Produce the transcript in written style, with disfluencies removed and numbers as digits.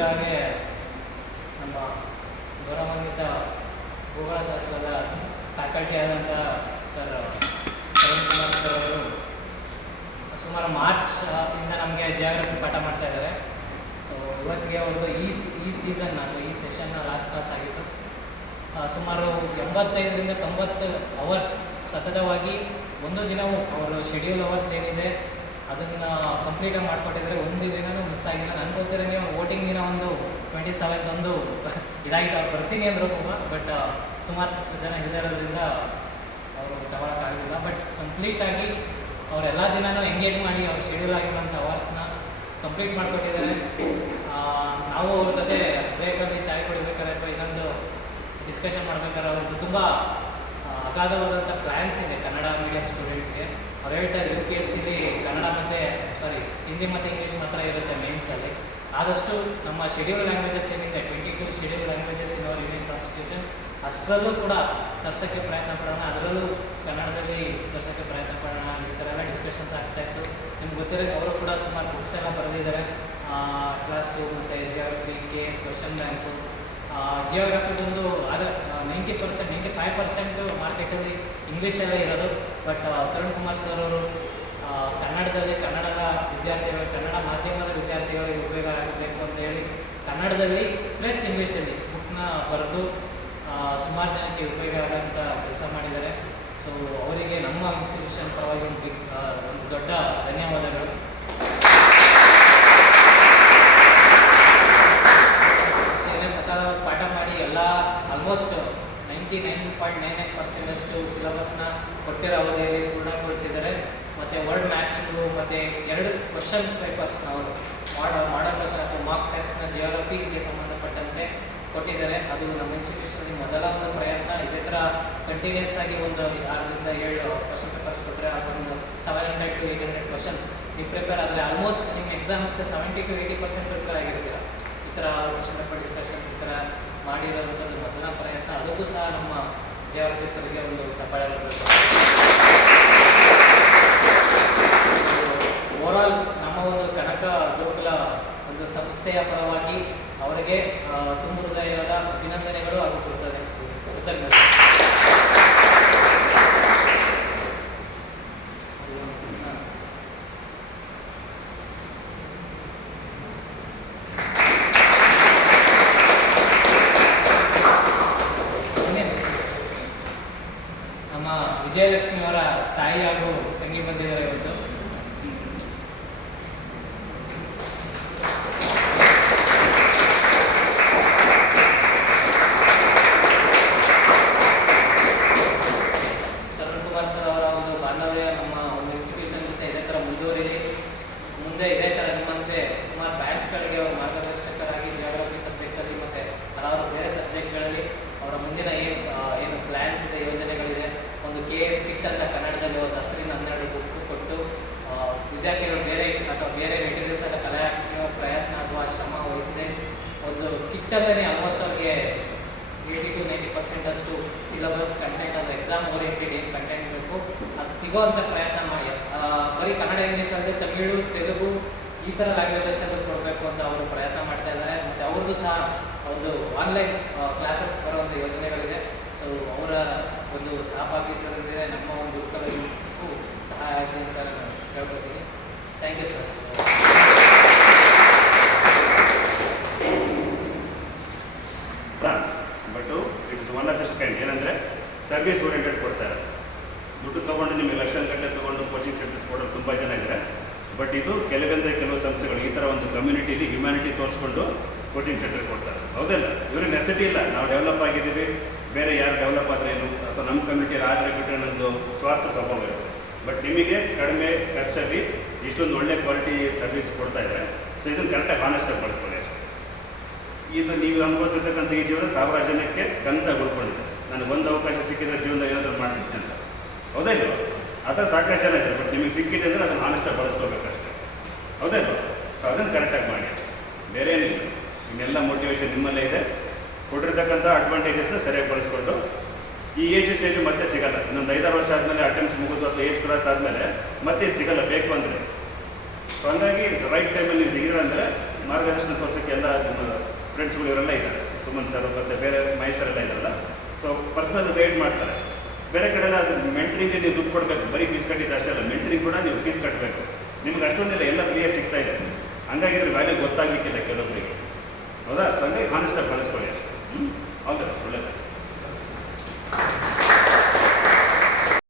ಗೊತ್ತಿರೋ ಹಾಗೆ ನಮ್ಮ ಗೌರವಾನ್ವಿತ ಭೂಗೋಳಶಾಸ್ತ್ರದ ಫ್ಯಾಕಲ್ಟಿ ಆದಂಥ ಸರ್ ತರುಣ್ ಕುಮಾರ್ ಸರ್ ಅವರು ಸುಮಾರು ಮಾರ್ಚ್ ಇಂದ ನಮಗೆ ಜಿಯೋಗ್ರಫಿ ಪಾಠ ಮಾಡ್ತಾ ಇದ್ದಾರೆ. ಸೊ ಇವತ್ತಿಗೆ ಅವ್ರದ್ದು ಈ ಸೀಸನ್ ಅಥವಾ ಈ ಸೆಷನ್ನ ಲಾಸ್ಟ್ ಕ್ಲಾಸ್ ಆಗಿತ್ತು. ಸುಮಾರು 85ರಿಂದ 90 ಅವರ್ಸ್ ಸತತವಾಗಿ ಒಂದು ದಿನವೂ ಅವರು ಶೆಡ್ಯೂಲ್ ಅವರ್ಸ್ ಏನಿದೆ ಅದನ್ನು ಕಂಪ್ಲೀಟಾಗಿ ಮಾಡಿಕೊಟ್ಟಿದ್ದಾರೆ. ಒಂದು ದಿನವೂ ಮಿಸ್ ಆಗಿಲ್ಲ. ನನಗೆ ಗೊತ್ತಿರೋಂಗೆ ವೋಟಿಂಗ್ ದಿನ ಒಂದು 27th ಒಂದು ಇದಾಗಿತ್ತು. ಅವ್ರು ಬರ್ತೀನಿ ಅಂದರು ಕೂಡ, ಬಟ್ ಸುಮಾರು ಜನ ಇರೋದ್ರಿಂದ ಅವರು ತಗೊಳಕ್ಕಾಗಲಿಲ್ಲ. ಬಟ್ ಕಂಪ್ಲೀಟಾಗಿ ಅವರೆಲ್ಲ ದಿನವೂ ಎಂಗೇಜ್ ಮಾಡಿ ಅವ್ರ ಶೆಡ್ಯೂಲ್ ಆಗಿರೋಂಥ ಅವರ್ಸ್ನ ಕಂಪ್ಲೀಟ್ ಮಾಡಿಕೊಟ್ಟಿದ್ದಾರೆ. ನಾವು ಅವ್ರ ಜೊತೆ ಬ್ರೇಕಲ್ಲಿ ಚಾಯ್ ಕುಡಿಬೇಕಾದ್ರೆ ಅಥವಾ ಇನ್ನೊಂದು ಡಿಸ್ಕಷನ್ ಮಾಡ್ಬೇಕಾದ್ರೆ ಅವ್ರದ್ದು ತುಂಬ ಅಗಾಧವಾದಂಥ ಪ್ಲ್ಯಾನ್ಸ್ ಇದೆ ಕನ್ನಡ ಮೀಡಿಯಂ ಸ್ಟೂಡೆಂಟ್ಸ್ಗೆ. ಅವ್ರು ಹೇಳ್ತಾರೆ UPSCಲಿ ಕನ್ನಡ ಹಿಂದಿ ಮತ್ತು ಇಂಗ್ಲೀಷ್ ಮಾತ್ರ ಇರುತ್ತೆ ಮೇನ್ಸಲ್ಲಿ. ಆದಷ್ಟು ನಮ್ಮ ಶೆಡ್ಯೂಲ್ ಲ್ಯಾಂಗ್ವೇಜಸ್ ಏನಿದೆ 22 schedule languages in our Indian constitution ಅಷ್ಟರಲ್ಲೂ ಕೂಡ ತರ್ಸೋಕ್ಕೆ ಪ್ರಯತ್ನ ಪಡೋಣ, ಅದರಲ್ಲೂ ಕನ್ನಡದಲ್ಲಿ ತರ್ಸೋಕ್ಕೆ ಪ್ರಯತ್ನ ಪಡೋಣ. ಈ ಥರ ಎಲ್ಲ ಡಿಸ್ಕಷನ್ಸ್ ಆಗ್ತಾಯಿತ್ತು. ನಿಮ್ಗೆ ಗೊತ್ತಿರೋ ಅವರು ಕೂಡ ಸುಮಾರು ಬುಕ್ಸ್ ಎಲ್ಲ ಬರೆದಿದ್ದಾರೆ. ಕ್ಲಾಸು ಮತ್ತು geography, KS question bank. Geography ಬಂದು 90% 95% ಮಾರ್ಕೆಟಲ್ಲಿ ಇಂಗ್ಲೀಷಲ್ಲೇ ಇರೋದು. ಬಟ್ ತರುಣ್ ಕುಮಾರ್ ಸರ್ ಅವರು ಕನ್ನಡದ ವಿದ್ಯಾರ್ಥಿಗಳು, ಕನ್ನಡ ಮಾಧ್ಯಮದ ವಿದ್ಯಾರ್ಥಿಗಳಿಗೆ ಉಪಯೋಗ ಆಗಬೇಕು ಅಂತ ಹೇಳಿ ಕನ್ನಡದಲ್ಲಿ ಪ್ಲಸ್ ಇಂಗ್ಲೀಷಲ್ಲಿ ಬುಕ್ನ ಬರೆದು ಸುಮಾರು ಜನಕ್ಕೆ ಉಪಯೋಗ ಆಗೋಂಥ ಕೆಲಸ ಮಾಡಿದ್ದಾರೆ. ಸೊ ಅವರಿಗೆ ನಮ್ಮ ಇನ್ಸ್ಟಿಟ್ಯೂಷನ್ ಪರವಾಗಿ ಒಂದು ದೊಡ್ಡ ಧನ್ಯವಾದಗಳು. ಸತತ ಪಾಠ ಮಾಡಿ ಎಲ್ಲ ಆಲ್ಮೋಸ್ಟ್ 99.99% ಸಿಲೆಬಸ್ನ ಕೊಟ್ಟಿರೋ ಅವಧಿಯಲ್ಲಿ ಪೂರ್ಣಗೊಳಿಸಿದ್ದಾರೆ. ಮತ್ತು ವರ್ಡ್ ಮ್ಯಾಪಿಂಗು ಮತ್ತು 2 ಕ್ವಶನ್ ಪೇಪರ್ಸ್ನ ಅವರು ಮಾಡಲ್ ಕ್ವಶನ್ ಅಥವಾ ಮಾರ್ಕ್ ಟೆಸ್ಟ್ನ ಜಿಯೋಗ್ರಫಿಗೆ ಸಂಬಂಧಪಟ್ಟಂತೆ ಕೊಟ್ಟಿದ್ದಾರೆ. ಅದು ನಮ್ಮ ಇನ್ಸ್ಟಿಟ್ಯೂಷನಲ್ಲಿ ಮೊದಲ ಒಂದು ಪ್ರಯತ್ನ. ಇದೇ ಥರ ಕಂಟಿನ್ಯೂಸ್ ಆಗಿ ಒಂದು 6ರಿಂದ 7 ಕ್ವಶನ್ ಪೇಪರ್ಸ್ ಕೊಟ್ಟರೆ ಅದೊಂದು 700 to 800 ಕ್ವಶನ್ಸ್ ನೀವು ಪ್ರಿಪೇರ್ ಆದರೆ ಆಲ್ಮೋಸ್ಟ್ ನಿಮ್ಮ ಎಕ್ಸಾಮ್ಸ್ಗೆ 70 to 80% ಪ್ರಿಪೇರ್ ಆಗಿರ್ತೀರ. ಈ ಥರ ಕ್ವಶನ್ ಪೇಪರ್ ಡಿಸ್ಕಷನ್ಸ್ ಈ ಥರ ಮಾಡಿರೋಂಥದ್ದು ಮೊದಲ ಪ್ರಯತ್ನ. ಅದಕ್ಕೂ ಸಹ ನಮ್ಮ ಜಿಯೋಗ್ರಫಿ ಸರ್ಗೆ ಒಂದು ಚಪ್ಪಾಳೆ ಬರಬೇಕು. ಓವರಾಲ್ ನಮ್ಮ ಒಂದು ಕನಕ ಗುರುಕುಲ ಒಂದು ಸಂಸ್ಥೆಯ ಪರವಾಗಿ ಅವರಿಗೆ ತುಂಬ ಹೃದಯದ ಅಭಿನಂದನೆಗಳು ಹಾಗೂ ಕೃತಜ್ಞತೆ. ನಮ್ಮ ವಿಜಯಲಕ್ಷ್ಮಿ ಅವರ ತಾಯಿ ಹಾಗೂ ತಂಗಿ ಬಂದಿದ್ದಾರೆ ಇವತ್ತು. ತರುಣ್ ಕುಮಾರ್ ಸರ್ ಅವರ ಒಂದು ಬಾಂಧವ್ಯ ನಮ್ಮ ಒಂದು ಇನ್ಸ್ಟಿಟ್ಯೂಷನ್ ಜೊತೆ ಇದೇ ಥರ ಮುಂದುವರಿಲಿ. ಮುಂದೆ ಇದೇ ಥರ ನಿಮ್ಮಂತೆ ಸುಮಾರು ಬ್ಯಾಚ್ಗಳಿಗೆ ಅವರು ಮಾರ್ಗದರ್ಶಕರಾಗಿ ಜಿಯೋಗ್ರಫಿ ಸಬ್ಜೆಕ್ಟಲ್ಲಿ ಮತ್ತು ಹಲವಾರು ಬೇರೆ ಸಬ್ಜೆಕ್ಟ್ಗಳಲ್ಲಿ ಅವರ ಮುಂದಿನ ಏನು ಪ್ಲ್ಯಾನ್ಸ್ ಇದೆ, ಯೋಜನೆಗಳಿದೆ. ಒಂದು KS ಕಿಟ್ ಅಂತ ಕನ್ನಡದಲ್ಲಿ ಒಂದು 10ರಿಂದ 12 ಬುಕ್ ಕೊಟ್ಟು ವಿದ್ಯಾರ್ಥಿಗಳು ಬೇರೆ ಮೆಟೀರಿಯಲ್ಸ್ ಎಲ್ಲ ಕಲೆ ಹಾಕುವ ಪ್ರಯತ್ನ ಅಥವಾ ಶ್ರಮ ವಹಿಸಿದೆ ಒಂದು ಕಿಟ್ಟಲ್ಲೇ ಆಲ್ಮೋಸ್ಟ್ ಅವ್ರಿಗೆ 80 to 90% ಅಷ್ಟು ಸಿಲೆಬಸ್ ಕಂಟೆಂಟ್ ಅಂದರೆ ಎಕ್ಸಾಮ್ ಓರಿಯೆಂಟೆಡ್ ಏನು ಕಂಟೆಂಟ್ ಬೇಕು ಅದು ಸಿಗೋವಂಥ ಪ್ರಯತ್ನ ಮಾಡಿ. ಬರೀ ಕನ್ನಡ ಇಂಗ್ಲೀಷ್ ಅಲ್ಲದೆ ತಮಿಳು, ತೆಲುಗು ಈ ಥರ ಲ್ಯಾಂಗ್ವೇಜಸ್ಸಲ್ಲೂ ಕೊಡಬೇಕು ಅಂತ ಅವರು ಪ್ರಯತ್ನ ಮಾಡ್ತಾ ಇದ್ದಾರೆ. ಮತ್ತು ಅವ್ರದ್ದು ಸಹ ಒಂದು ಆನ್ಲೈನ್ ಕ್ಲಾಸಸ್ ಬರುವಂಥ ಯೋಜನೆಗಳಿದೆ. ಸೊ ಅವರ ಒಂದು ಸಹಭಾಗಿತ್ವದಲ್ಲಿದೆ ನಮ್ಮ ಒಂದು ಗುರುಕುಲಕ್ಕೂ ಸಹಾಯ ಆಗಲಿ ಅಂತ ನಾನು ಹೇಳ್ಕೊಳ್ತೀನಿ. Thank you sir. But it's one of this kind. ಏನಂದರೆ ಸರ್ವಿಸ್ ಓರಿಯೆಂಟೆಡ್ ಕೊಡ್ತಾರೆ. ದುಡ್ಡು ತೊಗೊಂಡು ನಿಮಗೆ ಲಕ್ಷಗಟ್ಟಲೆ ತೊಗೊಂಡು ಕೋಚಿಂಗ್ ಸೆಂಟರ್ಸ್ ಕೊಡೋರು ತುಂಬ ಜನ ಇದ್ದಾರೆ. ಬಟ್ ಇದು ಕೆಲವು ಸಂಸ್ಥೆಗಳು ಈ ಥರ ಒಂದು ಕಮ್ಯುನಿಟಿಲಿ ಹ್ಯುಮ್ಯಾನಿಟಿ ತೋರಿಸ್ಕೊಂಡು ಕೋಚಿಂಗ್ ಸೆಂಟರ್ ಕೊಡ್ತಾರೆ. ಹೌದಲ್ಲ, ಇವ್ರಿಗೆ ನೆಸೆಸಿಟಿ ಇಲ್ಲ. ನಾವು ಡೆವಲಪ್ ಆಗಿದ್ದೀವಿ, ಬೇರೆ ಯಾರು ಡೆವಲಪ್ ಆದ್ರೇನು ಅಥವಾ ನಮ್ಮ ಕಮ್ಯುನಿಟಿಯಲ್ಲಿ ಆದರೆ ಬಿಟ್ಟರೆ ನನ್ನದು ಸ್ವಾರ್ಥ ಸ್ವಭಾವ ಇರುತ್ತೆ. ಬಟ್ ನಿಮಗೆ ಕಡಿಮೆ ಖರ್ಚಲ್ಲಿ ಇಷ್ಟೊಂದು ಒಳ್ಳೆ ಕ್ವಾಲಿಟಿ ಸರ್ವಿಸ್ ಕೊಡ್ತಾ ಇದ್ದಾರೆ. ಸೊ ಇದನ್ನು ಕರೆಕ್ಟಾಗಿ ಆನೆಸ್ಟಾಗಿ ಬಳಸ್ಕೊಳ್ಳಿ ಅಷ್ಟೇ. ಇದು ನೀವು ಅನುಭವಿಸಿರ್ತಕ್ಕಂಥ ಈ ಜೀವನ 1000 ಜನಕ್ಕೆ ಕನಸಾಗಿ ಉಳ್ಕೊಂಡಿದೆ. ನನಗೆ ಒಂದು ಅವಕಾಶ ಸಿಕ್ಕಿದ್ರೆ ಜೀವನದಾಗ ಏನಾದರೂ ಮಾಡ್ತೀನಿ ಅಂತ. ಹೌದಾ ಇಲ್ವ? ಆ ಥರ ಸಾಕಷ್ಟು ಜನ ಇದ್ದಾರೆ. ಬಟ್ ನಿಮಗೆ ಸಿಕ್ಕಿದೆ ಅಂದರೆ ಅದನ್ನು ಆನೆಸ್ಟಾಗಿ ಬಳಸ್ಕೋಬೇಕಷ್ಟೇ. ಹೌದಾ ಇಲ್ವ? ಸೊ ಅದನ್ನು ಕರೆಕ್ಟಾಗಿ ಮಾಡಿ, ಬೇರೆ ಏನಿಲ್ಲ. ಇನ್ನೆಲ್ಲ ಮೋಟಿವೇಶನ್ ನಿಮ್ಮಲ್ಲೇ ಇದೆ. ಕೊಟ್ಟಿರ್ತಕ್ಕಂಥ ಅಡ್ವಾಂಟೇಜಸ್ನ ಸರಿಯಾಗಿ ಬಳಸ್ಕೊಂಡು ಈ ಸ್ಟೇಜು ಮತ್ತೆ ಸಿಗಲ್ಲ. ಇನ್ನೊಂದು 5-6 ವರ್ಷ ಆದಮೇಲೆ ಅಟೆಂಪ್ಟ್ಸ್ ಮುಗಿದು ಅಥವಾ ಏಜ್ ಕ್ರಾಸ್ ಆದಮೇಲೆ ಮತ್ತೆ ಇದು ಸಿಗಲ್ಲ ಬೇಕು ಅಂದರೆ. ಸೊ ಹಂಗಾಗಿ ರೈಟ್ ಟೈಮಲ್ಲಿ ನೀವು ಸಿಗಿದ್ರೆ ಅಂದರೆ ಮಾರ್ಗದರ್ಶನ ತೋರಿಸೋಕ್ಕೆ ಮಾಡೋದಕ್ಕೆ ಎಲ್ಲ ನಿಮ್ಮ ಫ್ರೆಂಡ್ಸ್ಗಳು ಇವರೆಲ್ಲ ಇದ್ದಾರೆ, ಸುಮನ್ ಸರ್ ಮತ್ತು ಬೇರೆ ಮಹೇಶರೆಲ್ಲ ಇದ್ದಾರಲ್ಲ. ಸೊ ಪರ್ಸನಲ್ ಗೈಡ್ ಮಾಡ್ತಾರೆ. ಬೇರೆ ಕಡೆ ಎಲ್ಲ ಅದು ಮೆಂಟ್ರಿಗೆ ನೀವು ದುಡ್ಡು ಕೊಡಬೇಕು, ಬರೀ ಫೀಸ್ ಕಟ್ಟಿದ್ದು ಅಷ್ಟೇ ಅಲ್ಲ, ಮೆಂಟ್ರಿಗೆ ಕೂಡ ನೀವು ಫೀಸ್ ಕಟ್ಟಬೇಕು. ನಿಮ್ಗೆ ಅಷ್ಟೊಂದಿಲ್ಲ, ಎಲ್ಲ ಫ್ರೀಯಾಗಿ ಸಿಗ್ತಾ ಇದೆ. ಹಂಗಾಗಿ ಇದ್ರ ವ್ಯಾಲ್ಯೂ ಗೊತ್ತಾಗಲಿಕ್ಕಿಲ್ಲ ಕೆಲವೊಬ್ಬರಿಗೆ, ಹೌದಾ? ಸೊ ಹಂಗಾಗಿ ಹಾನೆಸ್ಟಾಗಿ ಬಳಸ್ಕೊಳ್ಳಿ ಅಷ್ಟೇ. ಹೌದಾ? ಒಳ್ಳೆಯದು.